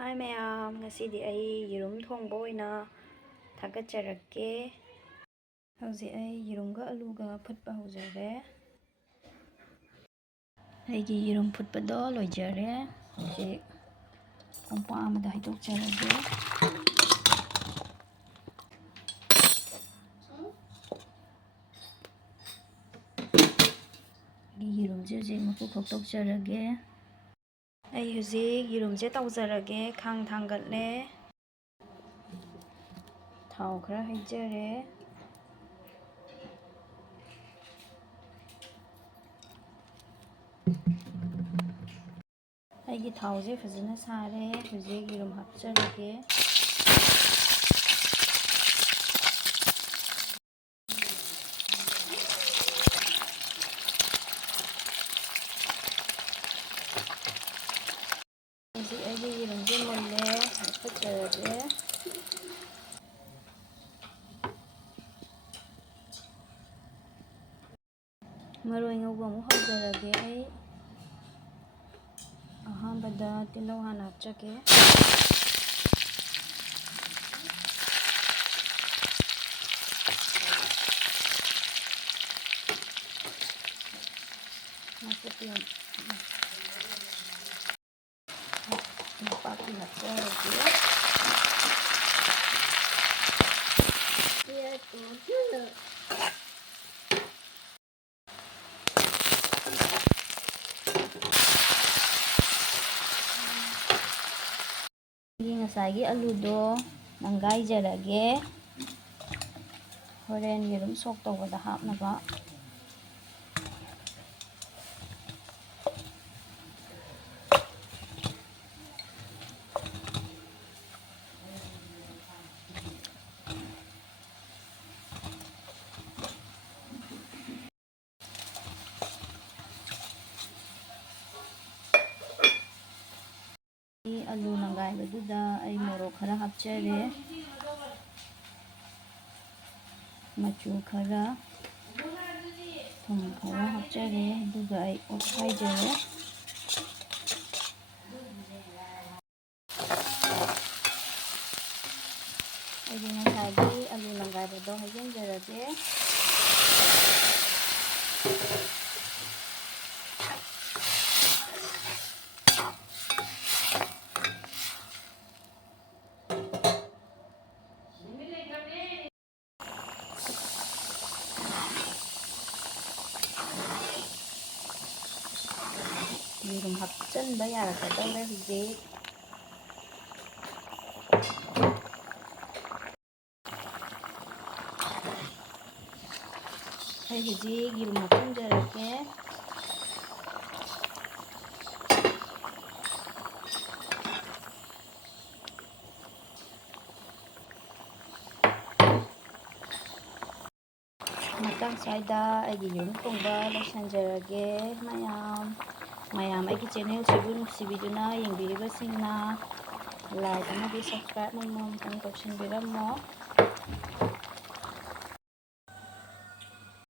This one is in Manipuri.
Hi ma'am, ngasidi ay yerum thongba oina thagacharakke. Hauji ay yerumga aluga phutpa hojare. Aigi yerum phutpado loijare. Hauji kompa amada haidokjarage. Yerumje hauji maku khokdokjarage. Ay hauji yerumje tawjarage khang thangatle. Thau khara haijare. ꯑꯩꯒꯤ ꯊꯥꯎꯁꯦ ꯐꯖꯅ ꯁꯥꯔꯦ ꯍꯧꯖꯤꯛ ꯌꯦꯔꯨꯝ ꯍꯥꯞꯆꯔꯒꯦ ꯍꯧꯖꯤꯛ ꯑꯩꯒꯤ ꯌꯦꯔꯨꯝꯁꯦ ꯃꯨꯜꯂꯦ ꯍꯥꯞꯆꯔꯒꯦ ꯃꯔꯣꯏ ꯉꯧꯕ ꯑꯃꯨꯛ ꯍꯧꯖꯔꯒꯦ ꯑꯩ ꯑꯍꯥꯟꯕꯗ ꯇꯤꯜꯍꯧ ꯍꯥꯟꯅ ꯍꯥꯞꯆꯒꯦ ꯅꯄꯥꯛꯄꯤ ꯍꯥꯞꯆꯔꯒꯦ ꯉꯁꯥꯏꯒꯤ ꯑꯂꯨꯗꯣ ꯅꯪꯒꯥꯏꯖꯔꯒꯦ ꯍꯣꯔꯦꯟ ꯌꯦꯔꯨꯝ ꯁꯣꯛ ꯇꯧꯕꯗ ꯍꯥꯞꯅꯕ ꯑꯂꯨ ꯅꯪꯒꯥꯏꯕꯗꯨꯗ ꯑꯩ ꯃꯣꯔꯣꯛ ꯈꯔ ꯍꯥꯞꯆꯔꯦ ꯃꯆꯨ ꯈꯔ ꯊꯨꯝ ꯈꯔ ꯍꯥꯞꯆꯔꯦ ꯑꯗꯨꯒ ꯑꯩ ꯑꯣꯠꯈꯥꯏꯖꯔꯦ ꯑꯩꯒꯤ ꯉꯁꯥꯏꯒꯤ ꯑꯂꯨ ꯅꯪꯒꯥꯏꯕꯗꯣ ꯍꯩꯖꯤꯟꯖꯔꯒꯦ yerum hapchanba yarakadawre hujik ay hujik yerum hapchanjarage matang swaida aigi yerum thongba loisanjarage mayam aigi channel sibu nuksibiduna yengbiribasingna like amadi subscribe amamtang tawsinbiramo